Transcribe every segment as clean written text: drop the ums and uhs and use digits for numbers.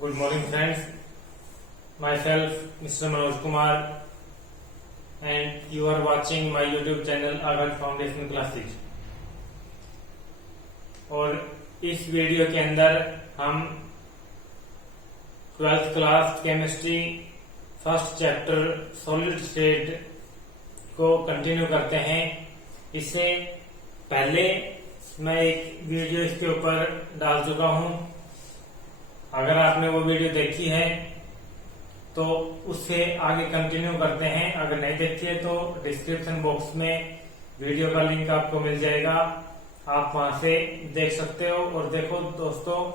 Good morning, friends. Myself, Mr. Manoj Kumar, and you are watching my YouTube channel Agarwal Foundation Classes. और इस video के अंदर हम 12th class chemistry first chapter solid state को continue करते हैं। इससे पहले मैं एक वीडियो इसके ऊपर डाल चुका हूं। अगर आपने वो वीडियो देखी है तो उससे आगे कंटिन्यू करते हैं। अगर नहीं देखी है तो डिस्क्रिप्शन बॉक्स में वीडियो का लिंक आपको मिल जाएगा, आप वहां से देख सकते हो। और देखो दोस्तों,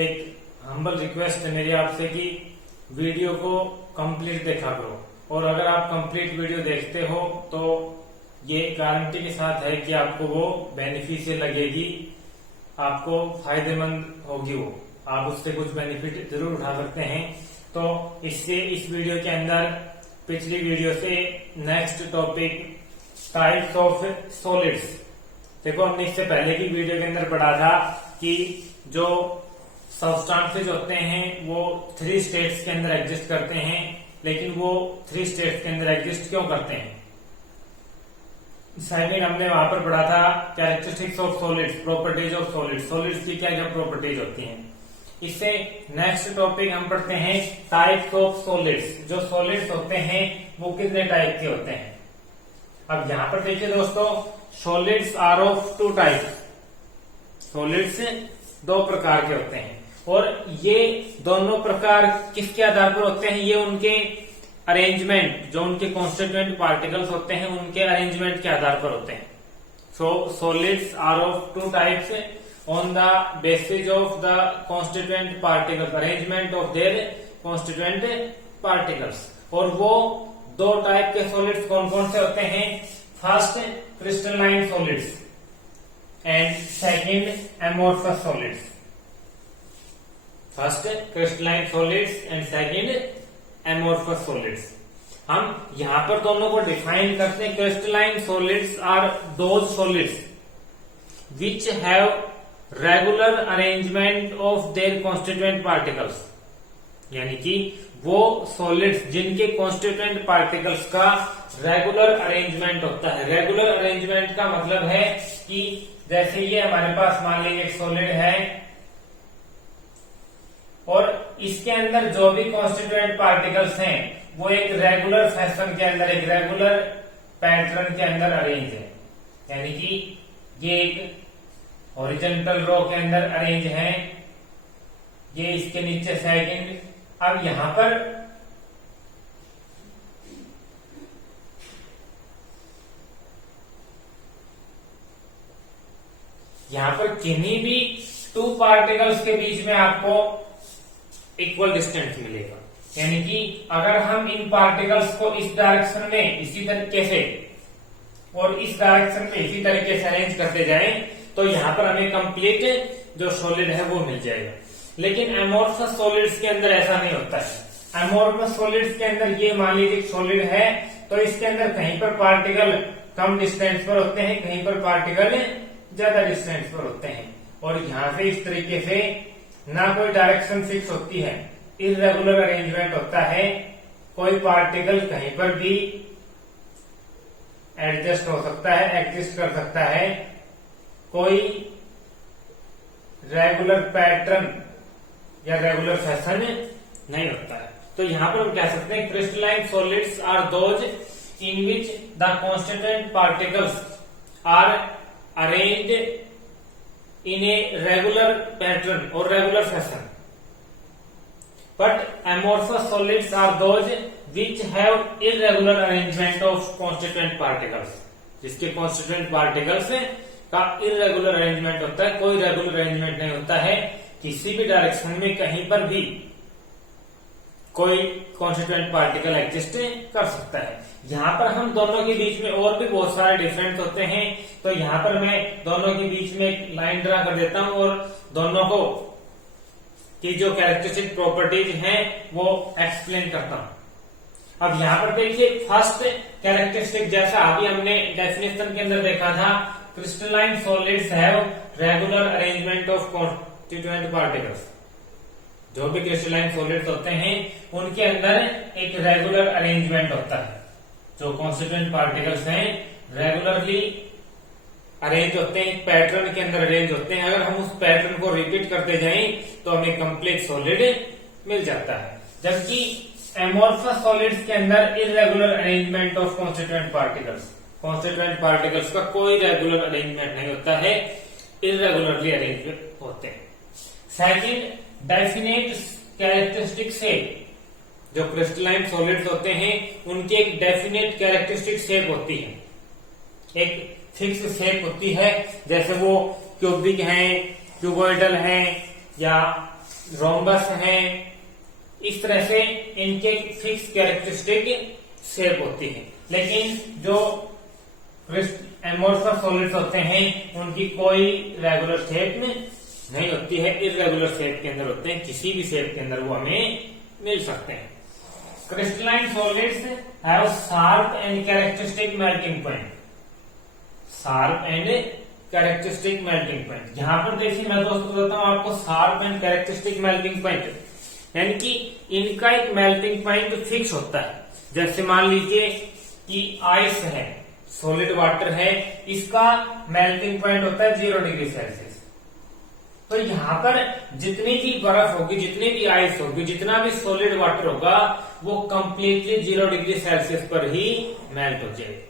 एक हम्बल रिक्वेस्ट है मेरी आपसे कि वीडियो को कंप्लीट देखा करो। और अगर आप कंप्लीट वीडियो देखते हो तो ये गारंटी के साथ है कि आपको वो बेनिफिशियल लगेगी, आपको फायदेमंद होगी, वो आप उससे कुछ बेनिफिट जरूर उठा सकते हैं। तो इससे इस वीडियो के अंदर पिछली वीडियो से next topic types of solids. देखो, हमने इससे पहले की वीडियो के अंदर पढ़ा था कि जो सब्सटेंसेस होते हैं वो 3 स्टेट्स के अंदर एग्जिस्ट करते हैं, लेकिन वो 3 स्टेट्स के अंदर एग्जिस्ट क्यों करते हैं। सेकंड हमने वहां पर पढ़ा था characteristics of solids, properties of solids, solids की क्या क्या प्रॉपर्टीज होती हैं। इससे नेक्स्ट टॉपिक हम पढ़ते हैं टाइप्स ऑफ सॉलिड्स। जो सॉलिड्स होते हैं वो कितने टाइप के होते हैं। अब यहां पर देखिए दोस्तों, solids are of 2 types. Solids 2 प्रकार के होते हैं और ये दोनों प्रकार किसके आधार पर होते हैं, ये उनके अरेंजमेंट, जो उनके कॉन्स्टिट्यूएंट पार्टिकल्स होते हैं उनके अरेंजमेंट के आधार पर होते हैं। So solids are of 2 types on the basis of the constituent particles, arrangement of their constituent particles। और वो 2 टाइप के सॉलिड्स कौन कौन से होते हैं। First crystalline solids and second amorphous solids. First crystalline solids and second amorphous solids. हम यहां पर दोनों को डिफाइन करते हैं। Crystalline solids are those solids which have regular arrangement of their constituent particles, यानी कि वो सॉलिड्स जिनके कॉन्स्टिट्यूएंट पार्टिकल्स का रेगुलर अरेंजमेंट होता है। रेगुलर अरेंजमेंट का मतलब है कि जैसे ये हमारे पास मान लीजिए एक सॉलिड है और इसके अंदर जो भी कॉन्स्टिट्यूएंट पार्टिकल्स हैं वो एक रेगुलर फैशन के अंदर, एक रेगुलर पैटर्न के अंदर अरेंज है। यानी कि ये एक हॉरिजॉन्टल रो के अंदर अरेंज है, ये इसके नीचे सेकंड। अब यहां पर किन्हीं भी 2 पार्टिकल्स के बीच में आपको इक्वल डिस्टेंस मिलेगा। यानी कि अगर हम इन पार्टिकल्स को इस डायरेक्शन में इसी तरीके से और इस डायरेक्शन में इसी तरीके से अरेंज करते जाएं तो यहां पर हमें कंप्लीट जो सॉलिड है वो मिल जाएगा। लेकिन एमोर्फस सॉलिड्स के अंदर ऐसा नहीं होता है। एमोर्फस सॉलिड्स के अंदर ये मान लीजिए सॉलिड है तो इसके अंदर कहीं पर पार्टिकल कम डिस्टेंस पर होते हैं, कहीं पर पार्टिकल ज्यादा डिस्टेंस पर होते हैं। और यहां से इस तरीके से ना कोई डायरेक्शन फिक्स होती है, इररेगुलर अरेंजमेंट होता है। कोई पार्टिकल कहीं पर भी एडजस्ट हो सकता है, एग्जिस्ट कर सकता है। कोई रेगुलर पैटर्न या रेगुलर फैशन नहीं होता है। तो यहां पर हम कह सकते हैं crystalline solids are those in which the constituent particles are arranged in a regular pattern और regular fashion. But amorphous solids are those which have irregular arrangement of constituent particles, जिसके कॉन्स्टिट्यूएंट पार्टिकल्स का irregular arrangement होता है, कोई regular arrangement नहीं होता है। किसी भी डायरेक्शन में कहीं पर भी कोई कॉन्स्टिट्यूएंट पार्टिकल एग्जिस्ट कर सकता है। यहां पर हम दोनों के बीच में और भी बहुत सारे डिफरेंस होते हैं। तो यहां पर मैं दोनों के बीच में एक लाइन ड्रा कर देता हूं और दोनों को की जो कैरेक्टरिस्टिक प्रॉपर्टीज हैं वो एक्सप्लेन करता हूं। अब यहां पर देखिए, फर्स्ट कैरेक्टरिस्टिक जैसा अभी हमने डेफिनेशन के अंदर देखा था, crystalline solids have regular arrangement of constituent particles। जो भी क्रिस्टलाइन सॉलिड्स होते हैं उनके अंदर एक रेगुलर अरेंजमेंट होता है। जो कॉन्स्टिट्यूएंट पार्टिकल्स हैं रेगुलरली अरेंज होते हैं, पैटर्न के अंदर अरेंज होते हैं। अगर हम उस पैटर्न को रिपीट करते जाएं तो हमें कंप्लीट सॉलिड मिल जाता है। जबकि एमोर्फस सॉलिड्स के अंदर irregular arrangement of constituent particles का कोई रेगुलर अरेंजमेंट नहीं होता है, इरेगुलरली अरेंज होते हैं। Second, definite characteristic shape. जो क्रिस्टलाइन सॉलिड्स होते हैं उनकी एक डेफिनेट कैरेक्टरिस्टिक शेप होती है, एक फिक्स शेप होती है। जैसे वो क्यूबिक हैं, क्यूबॉइडल हैं या रोम्बस हैं, इस तरह से इनके फिक्स कैरेक्टरिस्टिक शेप होती है। लेकिन जो एमोर्फस सॉलिड्स होते हैं उनकी कोई रेगुलर शेप नहीं होती है, इरेगुलर शेप के अंदर होते हैं। किसी भी शेप के अंदर वो हमें मिल सकते हैं। Crystalline solids have sharp and characteristic melting point. Sharp and characteristic melting point, यहां पर देखिए मैं दोस्तों बताता हूं आपको sharp and characteristic melting point, यानी कि इनका एक मेल्टिंग पॉइंट फिक्स होता है। जैसे मान लीजिए कि आइस है, सॉलिड वाटर है, इसका मेल्टिंग पॉइंट होता है 0 डिग्री सेल्सियस। तो यहाँ पर जितनी भी बर्फ होगी, जितनी भी आइस होगी, जितना भी सॉलिड वाटर होगा वो कंप्लीटली 0 डिग्री सेल्सियस पर ही मेल्ट हो जाएगा,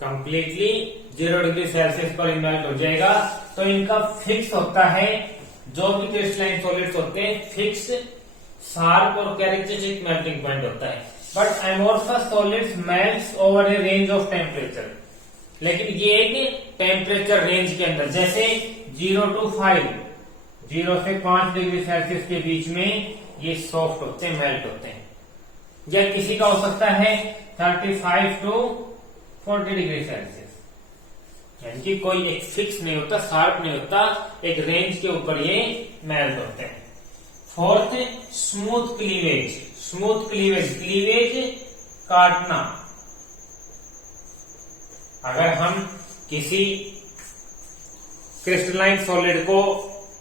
कंप्लीटली 0 डिग्री सेल्सियस पर ही मेल्ट हो जाएगा। तो इनका फिक्स होता है, जो भी क्रिस्टलाइन सॉलिड्स होते हैं फिक्स, शार्प और कैरेक्टरिस्टिक मेल्टिंग पॉइंट होता है। But amorphous solids melts over A range of temperature, लेकिन ये एक टेम्परेचर रेंज के अंदर, जैसे 0 to 5, 0 से 5 डिग्री सेल्सियस के बीच में ये सॉफ्ट होते हैं, मेल्ट होते हैं। या किसी का हो सकता है 35 to 40 डिग्री सेल्सियस, यानी कि कोई एक फिक्स नहीं होता, शार्प नहीं होता, एक रेंज के ऊपर ये मेल्ट होते हैं। Fourth, smooth cleavage. Smooth cleavage काटना। अगर हम किसी क्रिस्टलाइन सॉलिड को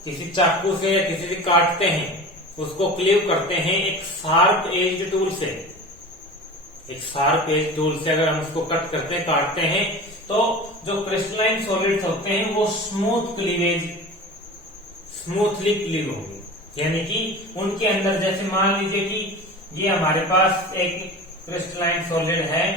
किसी चाकू से या किसी से काटते हैं, उसको क्लीव करते हैं एक शार्प एज टूल से, एक शार्प एज टूल से अगर हम उसको कट करते हैं, काटते हैं, तो जो क्रिस्टलाइन सॉलिड्स होते हैं वो स्मूथली क्लीव होंगे। यानी कि उनके अंदर, जैसे मान लीजिए कि ये हमारे पास एक क्रिस्टलाइन सॉलिड है,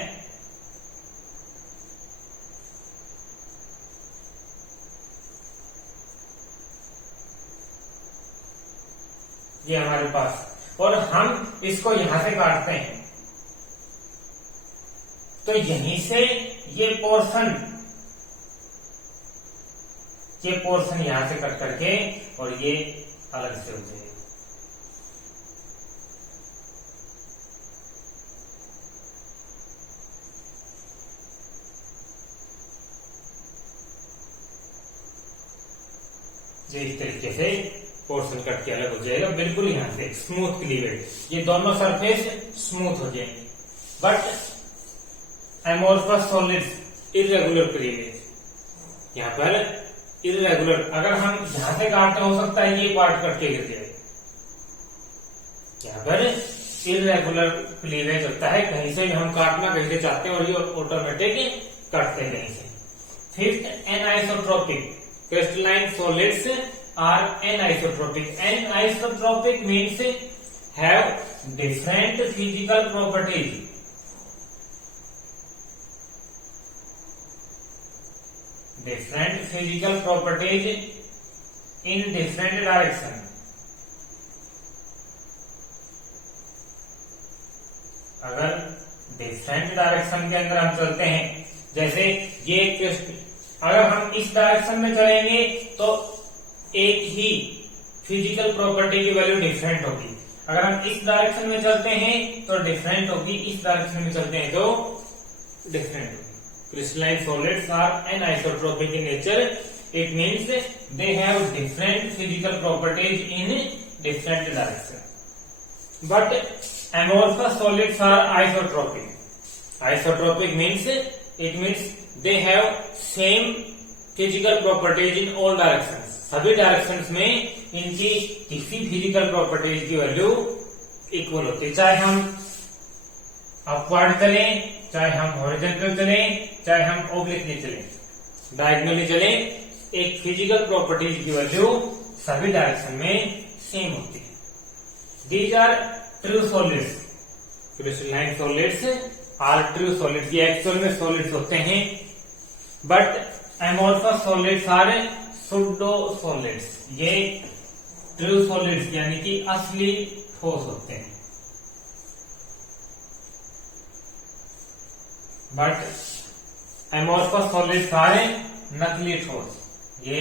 ये हमारे पास, और हम इसको यहां से काटते हैं, तो यहीं से ये पोर्शन यहां से कट करके और ये अलग से हो जाएगा। जो इस तरीके से पोर्शन कट के अलग हो जाएगा, बिल्कुल यहां से स्मूथ क्लीवेज, ये दोनों सरफेस स्मूथ हो जाएंगे। But amorphous solids irregular cleavage, यहां पर इरेगुलर, अगर हम यहां से काटते हो सकता है ये पार्ट कट के गिर जाए, यहाँ पर इरेगुलर क्लीवेज होता है, कहीं से भी हम काटना कहीं से चाहते हैं और ये ऑटोमेटिक कटते कहीं से। Fifth, anisotropic. Crystalline solids are anisotropic. Anisotropic means have different physical properties. Different physical properties in different direction. अगर डिफरेंट डायरेक्शन के अंदर हम चलते हैं, जैसे ये अगर हम इस डायरेक्शन में चलेंगे तो एक ही फिजिकल प्रॉपर्टी की वैल्यू डिफरेंट होगी। अगर हम इस डायरेक्शन में चलते हैं तो डिफरेंट होगी, इस डायरेक्शन में चलते हैं तो डिफरेंट होगी। Crystalline solids are anisotropic in nature, it means they have different physical properties in different direction. But amorphous solids are isotropic. Isotropic means it means they have same physical properties in all directions, सभी directions में इनकी किसी physical properties की value equal होती है, चाहे हम upward चलें, चाहे हम हॉरिजॉन्टल चलें, चाहे हम ऑब्लिकली चलें, डायगोनली चलें, एक फिजिकल प्रॉपर्टीज की वैल्यू सभी डायरेक्शन में सेम होती है। These are true solids, crystalline solids are true solids, ये एक्चुअल में सॉलिड्स होते हैं, but amorphous solids are pseudo solids, ये ट्रू सॉलिड्स यानी कि असली ठोस होते हैं, बट एमोर्फस सॉलिड्स आर नकली ठोस, ये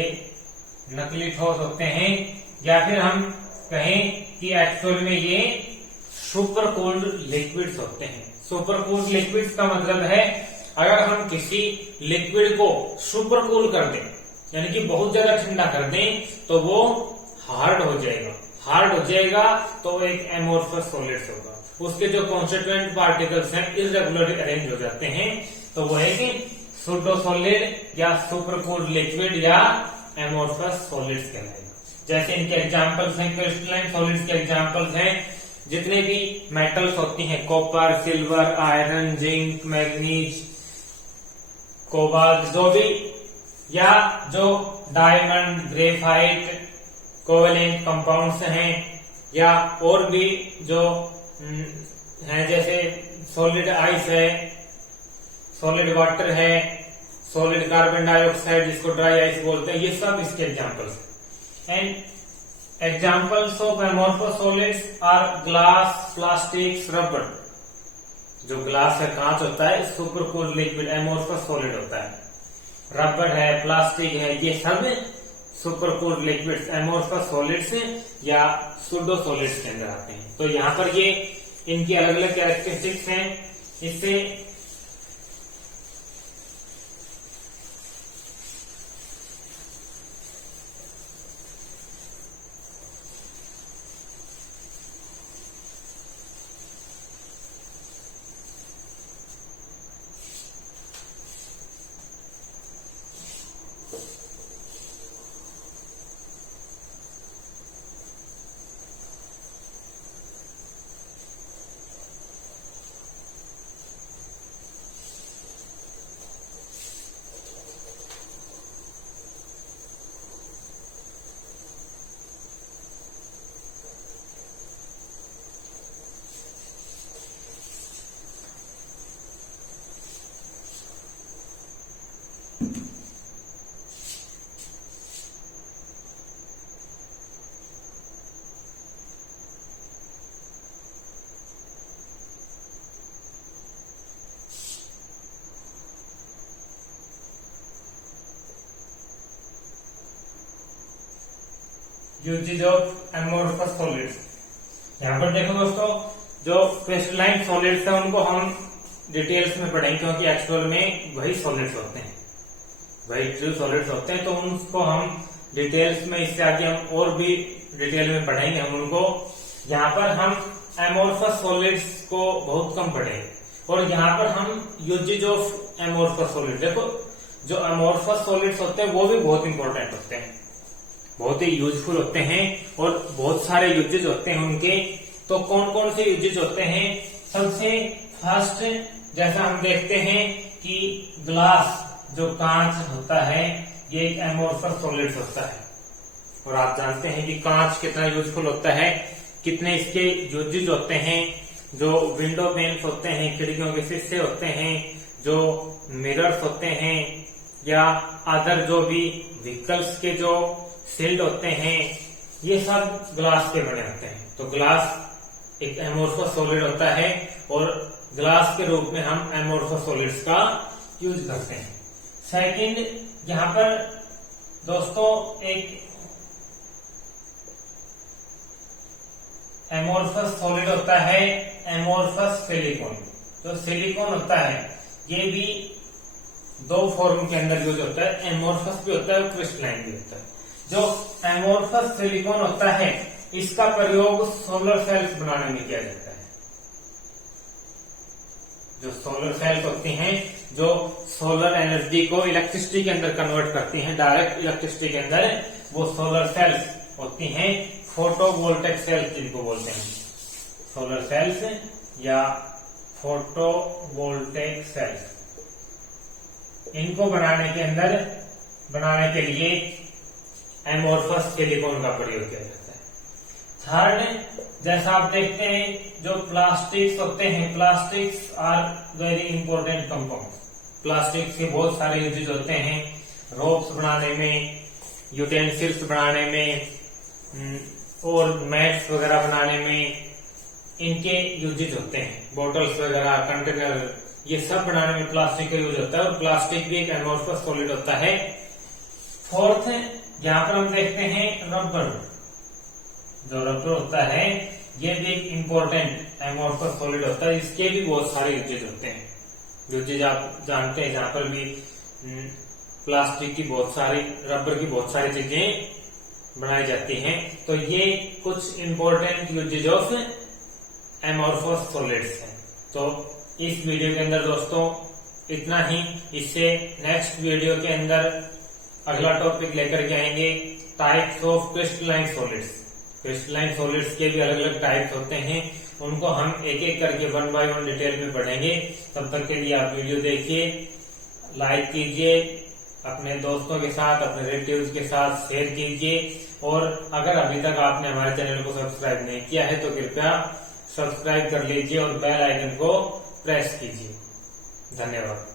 नकली ठोस होते हैं, या फिर हम कहें कि एक्चुअल में ये सुपर कूल्ड लिक्विड्स होते हैं। सुपर कूल्ड लिक्विड्स का मतलब है अगर हम किसी लिक्विड को सुपर कूल कर दें, यानी कि बहुत ज्यादा ठंडा कर दें, तो वो हार्ड हो जाएगा, हार्ड हो जाएगा तो एक एमोर्फस सॉलिड्स होगा, उसके जो कॉन्स्टिट्यूएंट पार्टिकल्स हैं इररेगुलरली अरेंज हो जाते हैं, तो वो है कि सुडो सॉलिड या सुपर कूल्ड लिक्विड या एमोर्फस सॉलिड्स कहलाएगा। जैसे इनके एग्जांपल्स हैं, क्रिस्टलाइन सॉलिड्स के एग्जांपल्स हैं जितने भी मेटल्स होती हैं, copper, silver, iron, zinc, manganese, cobalt, जो भी, या जो डायमंड, ग्रेफाइट, कोवेलेंट कंपाउंड्स हैं, या और भी जो हैं, जैसे सॉलिड आइस है, सॉलिड वाटर है, सॉलिड कार्बन डाइऑक्साइड जिसको ड्राई आइस बोलते हैं, ये सब इसके एग्जांपल्स हैं। And examples of amorphous solids are glass, plastic, rubber. जो ग्लास है, कांच होता है, super cooled liquid amorphous solid होता है, रबर है, प्लास्टिक है, ये सब super cooled liquids amorphous solids या सुडो सॉलिड्स के अंदर आते हैं। तो यहाँ पर ये इनकी अलग अलग कैरेक्टरिस्टिक्स हैं, इससे यूजेज ऑफ एमोर्फस सॉलिड्स। यहाँ पर देखो दोस्तों, जो क्रिस्टलाइन सॉलिड्स है उनको हम डिटेल्स में पढ़ेंगे, क्योंकि एक्चुअल में वही सॉलिड्स होते हैं, वही ट्रू सॉलिड्स होते हैं, तो उनको हम डिटेल्स में, इससे आगे हम और भी डिटेल में पढ़ेंगे हम उनको। यहाँ पर हम एमोर्फस सॉलिड्स को बहुत कम पढ़ेंगे, और यहाँ पर हम यूजेज ऑफ एमोर्फस सॉलिड, देखो जो एमोर्फस सॉलिड्स होते हैं वो भी बहुत इंपॉर्टेंट होते हैं, बहुत ही यूजफुल होते हैं, और बहुत सारे यूजेज होते हैं उनके। तो कौन कौन से यूजेज होते हैं? सबसे फर्स्ट, जैसा हम देखते हैं कि ग्लास, जो कांच होता है, ये एक एमोर्फस सॉलिड होता है, और आप जानते हैं कि कांच कितना यूजफुल होता है, कितने इसके यूजेज होते हैं। जो विंडो पेन्स होते हैं, खिड़कियों के शीशे होते हैं, जो मिरर्स होते हैं, या अदर जो भी व्हीकल्स के जो शील्ड होते हैं, ये सब ग्लास के बने होते हैं। तो ग्लास एक एमोर्फस सॉलिड होता है, और ग्लास के रूप में हम एमोर्फस सॉलिड्स का यूज करते हैं। सेकंड, यहाँ पर दोस्तों एक एमोर्फस सॉलिड होता है, एमोर्फस सिलिकॉन। जो सिलिकॉन होता है ये भी दो फॉर्म के अंदर यूज होता है, एमोर्फस भी होता है और क्रिस्टलाइन भी होता है। जो एमोर्फस सिलिकॉन होता है, इसका प्रयोग सोलर सेल्स बनाने में किया जाता है। जो सोलर सेल्स होती हैं जो सोलर एनर्जी को इलेक्ट्रिसिटी के अंदर कन्वर्ट करती हैं, डायरेक्ट इलेक्ट्रिसिटी के अंदर, वो सोलर सेल्स होती हैं फोटोवोल्टेक सेल्स जिनको बोलते हैं, सोलर सेल्स या फोटोवोल्टेक सेल्स। इनको बनाने के लिए एमोर्फस सिलिकॉन का प्रयोग किया जाता है। थर्ड, जैसा आप देखते हैं जो प्लास्टिक्स होते हैं, plastics are very important compound. Plastic के बहुत सारे यूजेज होते हैं, रोप्स बनाने में, यूटेंसिल्स बनाने में और मैट्स वगैरह बनाने में इनके यूजेज होते हैं। बोटल्स वगैरह, कंटेनर, ये सब बनाने में प्लास्टिक का यूज होता है और प्लास्टिक भी एक एमोर्फस सॉलिड होता है। फोर्थ, यहाँ पर हम देखते हैं रबर। जो रबर होता है ये भी एक इम्पोर्टेंट एमोर्फस सॉलिड होता है, इसके भी बहुत सारे यूजेज होते हैं। यूजेज आप जानते हैं, जहां पर भी प्लास्टिक की बहुत सारी, रबर की बहुत सारी चीजें बनाई जाती हैं। तो ये कुछ important uses of amorphous solids हैं। तो इस वीडियो के अंदर दोस्तों इतना ही। इससे नेक्स्ट वीडियो के अंदर अगला टॉपिक लेकर के आएंगे, types of crystalline solids. Crystalline solids के भी अलग अलग टाइप्स होते हैं, उनको हम एक एक करके 1 बाय 1 डिटेल में पढ़ेंगे। तब तक के लिए आप वीडियो देखिए, लाइक कीजिए, अपने दोस्तों के साथ, अपने रिलेटिव्स के साथ शेयर कीजिए, और अगर अभी तक आपने हमारे चैनल को सब्सक्राइब नहीं किया है तो कृपया सब्सक्राइब कर लीजिए और बेल आइकन को प्रेस कीजिए। धन्यवाद।